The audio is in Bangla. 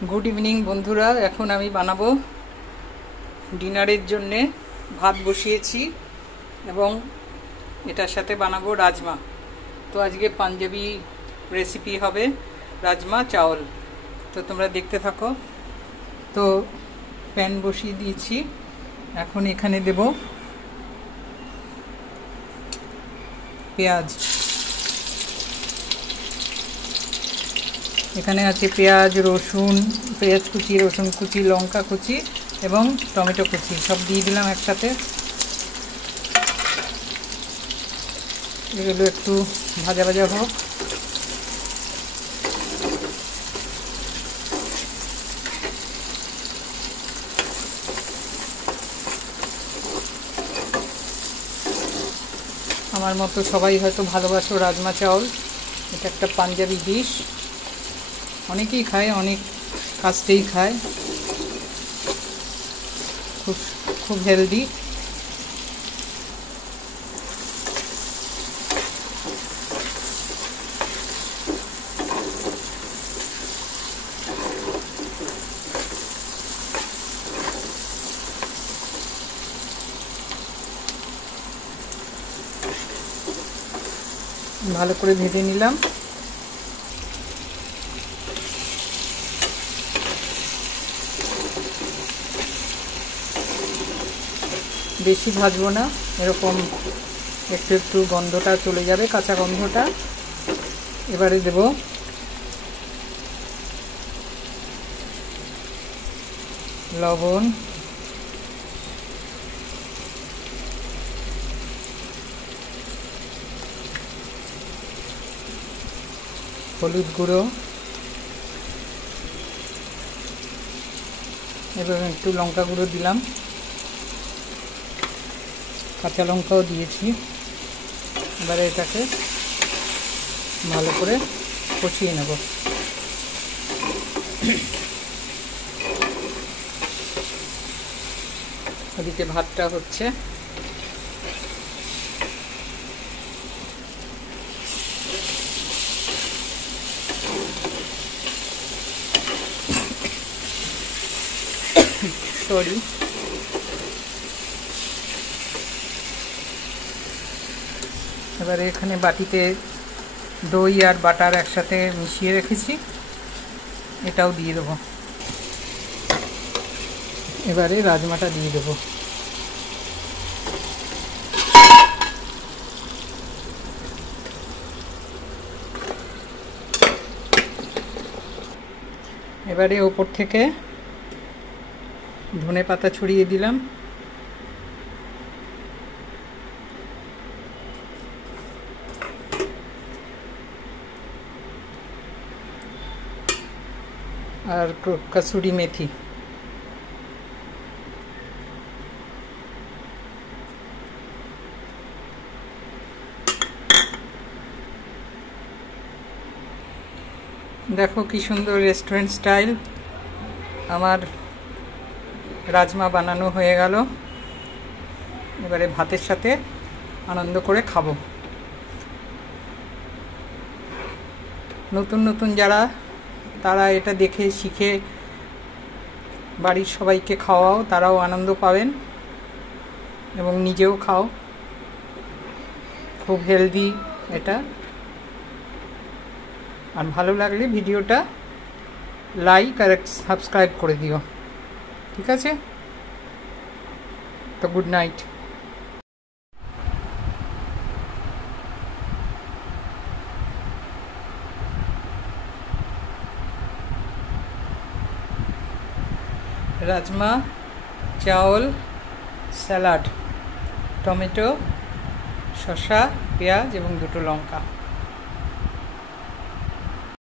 गुड इवनिंग बंधुरा एखन आमी बानाबो डिनारेर जन्ने भात बसिएछि एबं एटार साथे बानाबो राजमा। तो आजके पांजाबी रेसिपि हबे राजमा चावल। तो तोमरा देखते थाको। तो पैन बसिए दिएछि, एखन एखाने देब पेঁয়াজ। এখানে আছে পেঁয়াজ, রসুন, পেঁয়াজ কুচি, রসুন কুচি, লঙ্কা কুচি এবং টমেটো কুচি সব দিয়ে দিলাম একসাথে। এগুলো একটু ভাজা ভাজা হোক। আমার মতো সবাই হয়তো ভালোবাসো রাজমা চাউল। এটা একটা পাঞ্জাবি ডিশ, অনেকেই খায়, অনেক কাস্টেই খায়, খুব হেলদি। ভালো করে ভেজে নিলাম। বেশি ভাজবো না, এরকম একটু একটু গন্ধটা চলে যাবে, কাঁচা গন্ধটা। এবারে দেব লবণ, হলুদ গুঁড়ো এবং একটু লঙ্কা গুঁড়ো দিলাম, কাঁচা লঙ্কাও দিয়েছি। এবারে এটাকে ভালো করে কষিয়ে নেব। ওদিকে ভাতটা হচ্ছে। সরি, এবারে এখানে বাটিতে দই আর বাটার একসাথে মিশিয়ে রেখেছি, এটাও দিয়ে দেবো। এবারে রাজমাটা দিয়ে দেবো। এবারে ওপর থেকে ধনে পাতা ছড়িয়ে দিলাম। আর কসুরি মেথি। দেখো কি সুন্দর রেস্টুরেন্ট স্টাইল আমার রাজমা বানানো হয়ে গেল। এবারে ভাতের সাথে আনন্দ করে খাবো। নতুন নতুন যারা, তারা এটা দেখে শিখে বাড়ির সবাইকে খাওয়াও, তারাও আনন্দ পাবেন এবং নিজেও খাও। খুব হেলদি এটা। আর ভালো লাগলে ভিডিওটা লাইক আর সাবস্ক্রাইব করে দিও, ঠিক আছে? তো গুড নাইট। রাজমা চাউল স্যালাড, টমেটো, শসা, পেঁয়াজ এবং দুটো লঙ্কা।